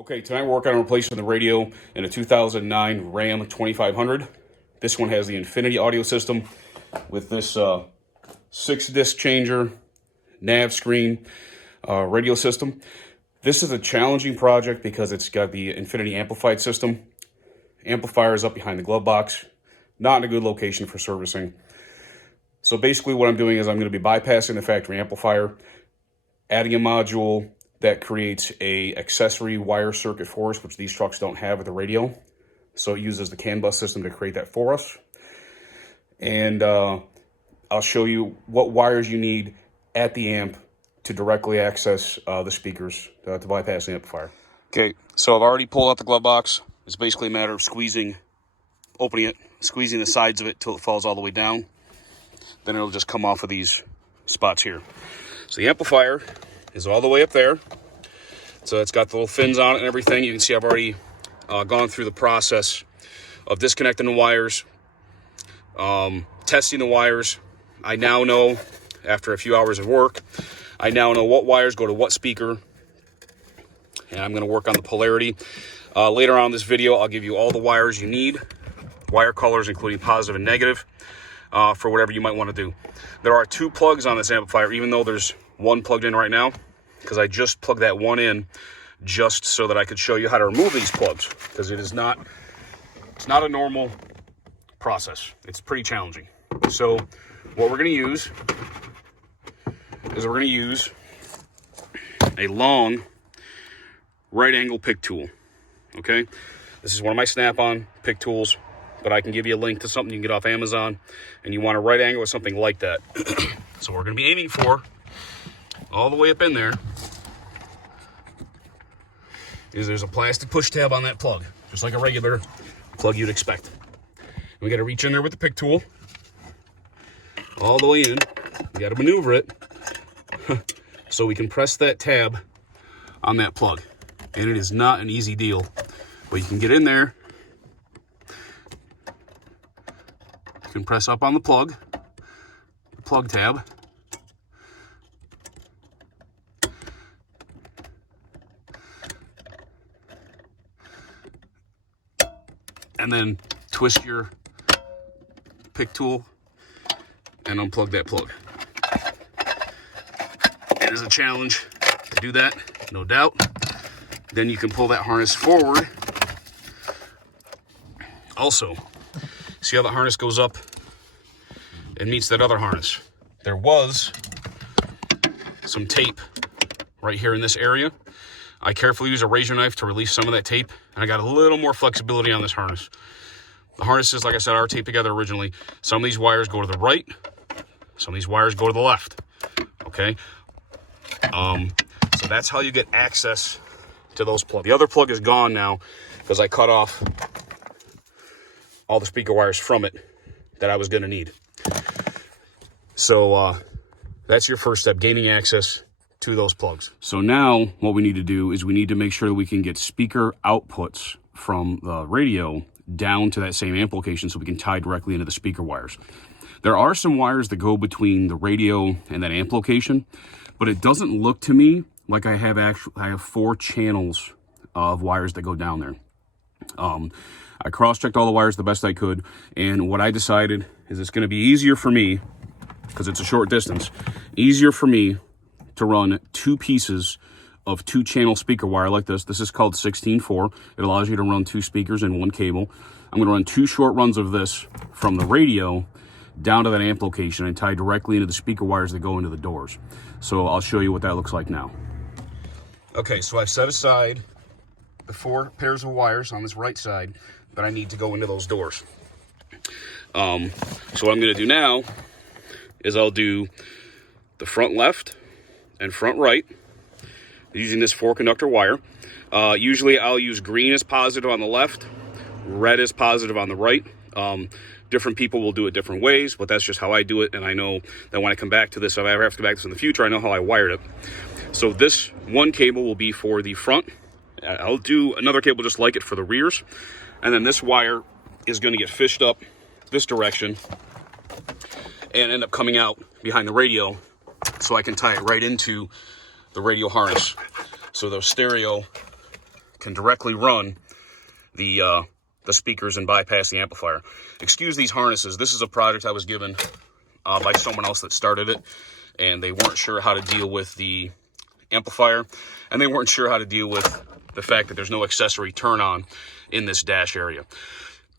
Okay, tonight we're working on replacing the radio in a 2009 Ram 2500. This one has the Infinity audio system with this 6-disc changer, nav screen, radio system. This is a challenging project because it's got the Infinity amplified system. Amplifier is up behind the glove box, not in a good location for servicing. So basically what I'm doing is I'm going to be bypassing the factory amplifier, adding a module that creates a accessory wire circuit for us, which these trucks don't have with the radio. So it uses the CAN bus system to create that for us. And I'll show you what wires you need at the amp to directly access the speakers to bypass the amplifier. Okay, so I've already pulled out the glove box. It's basically a matter of opening it, squeezing the sides of it till it falls all the way down. Then it'll just come off of these spots here. So the amplifier is all the way up there. So it's got the little fins on it and everything. You can see I've already gone through the process of disconnecting the wires, testing the wires. I now know, after a few hours of work, I now know what wires go to what speaker, and I'm going to work on the polarity. Later on in this video, I'll give you all the wires you need, wire colors including positive and negative, for whatever you might want to do. There are 2 plugs on this amplifier, even though there's one plugged in right now, because I just plugged that one in just so that I could show you how to remove these plugs, because it's not a normal process. It's pretty challenging. So what we're going to use is we're going to use a long right angle pick tool. Okay, this is one of my Snap-on pick tools, but I can give you a link to something you can get off Amazon, and you want a right angle with something like that. So we're going to be aiming for, all the way up in there, is there's a plastic push tab on that plug, just like a regular plug you'd expect. And we got to reach in there with the pick tool, all the way in. We got to maneuver it so we can press that tab on that plug. And it is not an easy deal, but you can get in there. You can press up on the plug tab. And then twist your pick tool and unplug that plug. It is a challenge to do that, no doubt. Then you can pull that harness forward. Also, see how the harness goes up and meets that other harness? There was some tape right here in this area. I carefully use a razor knife to release some of that tape, and I got a little more flexibility on this harness. The harnesses, like I said, are taped together originally. Some of these wires go to the right, some of these wires go to the left, okay? So that's how you get access to those plugs. The other plug is gone now because I cut off all the speaker wires from it that I was going to need. So that's your first step, gaining access to those plugs. So now what we need to do is we need to make sure that we can get speaker outputs from the radio down to that same amp location so we can tie directly into the speaker wires. There are some wires that go between the radio and that amp location, but it doesn't look to me like I have 4 channels of wires that go down there. I cross-checked all the wires the best I could, and what I decided is it's going to be easier for me, because it's a short distance, easier for me to run 2 pieces of 2-channel speaker wire like this. This is called 16-4. It allows you to run 2 speakers in 1 cable. I'm going to run 2 short runs of this from the radio down to that amp location and tie directly into the speaker wires that go into the doors. So I'll show you what that looks like now. Okay, so I've set aside the 4 pairs of wires on this right side that I need to go into those doors. So what I'm going to do now is I'll do the front left and front right using this 4-conductor wire. Usually I'll use green as positive on the left, red as positive on the right. Different people will do it different ways, but that's just how I do it, and I know that when I come back to this, if I ever have to come back to this in the future, I know how I wired it. So this one cable will be for the front. I'll do another cable just like it for the rears, and then this wire is going to get fished up this direction and end up coming out behind the radio so I can tie it right into the radio harness. So the stereo can directly run the speakers and bypass the amplifier. Excuse these harnesses. This is a project I was given by someone else that started it, and they weren't sure how to deal with the amplifier, and they weren't sure how to deal with the fact that there's no accessory turn on in this dash area.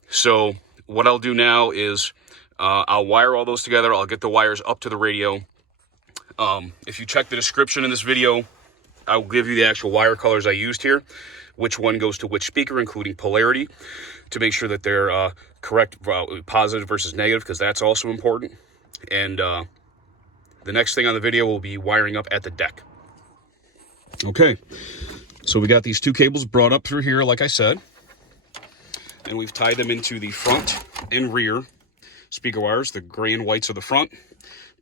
So what I'll do now is I'll wire all those together. I'll get the wires up to the radio. If you check the description in this video, I'll give you the actual wire colors I used here, which one goes to which speaker, including polarity, to make sure that they're correct, positive versus negative, because that's also important. And the next thing on the video will be wiring up at the deck. Okay, so we got these two cables brought up through here, like I said, and we've tied them into the front and rear speaker wires. The gray and whites are the front,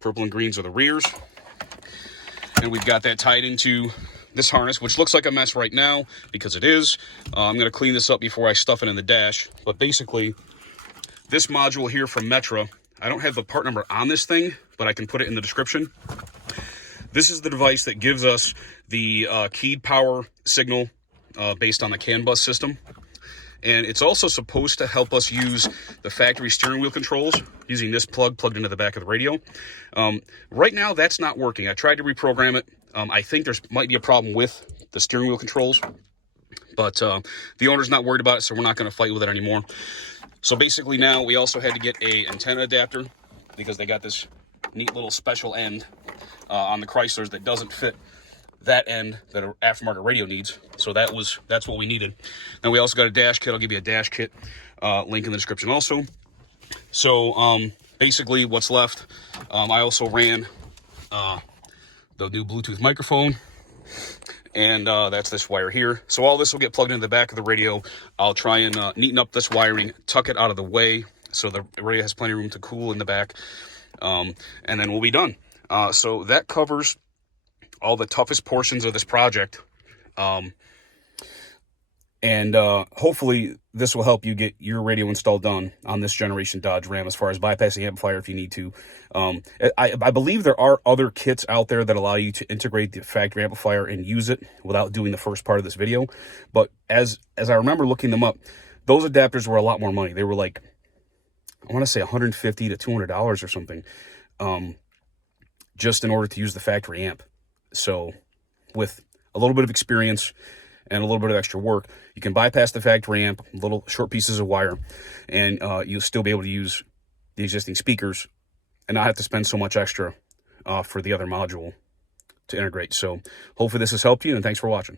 purple and greens are the rears. And we've got that tied into this harness, which looks like a mess right now, because it is. I'm going to clean this up before I stuff it in the dash. But basically, this module here from Metra, I don't have the part number on this thing, but I can put it in the description. This is the device that gives us the keyed power signal based on the CAN bus system. And it's also supposed to help us use the factory steering wheel controls using this plugged into the back of the radio. Right now, that's not working. I tried to reprogram it. I think there might be a problem with the steering wheel controls, but the owner's not worried about it, so we're not going to fight with it anymore. So basically now we also had to get a antenna adapter, because they got this neat little special end on the Chryslers that doesn't fit that end that an aftermarket radio needs. So that's what we needed. Now we also got a dash kit. I'll give you a dash kit link in the description also. So basically what's left, I also ran the new Bluetooth microphone, and that's this wire here. So all this will get plugged into the back of the radio. I'll try and neaten up this wiring, tuck it out of the way so the radio has plenty of room to cool in the back, and then we'll be done. So that covers all the toughest portions of this project. And hopefully this will help you get your radio installed done on this generation Dodge Ram as far as bypassing amplifier if you need to. I believe there are other kits out there that allow you to integrate the factory amplifier and use it without doing the first part of this video. But as I remember looking them up, those adapters were a lot more money. They were like, I want to say $150 to $200 or something, just in order to use the factory amp. So with a little bit of experience and a little bit of extra work, you can bypass the factory amp, little short pieces of wire, and you'll still be able to use the existing speakers and not have to spend so much extra for the other module to integrate. So hopefully this has helped you, and thanks for watching.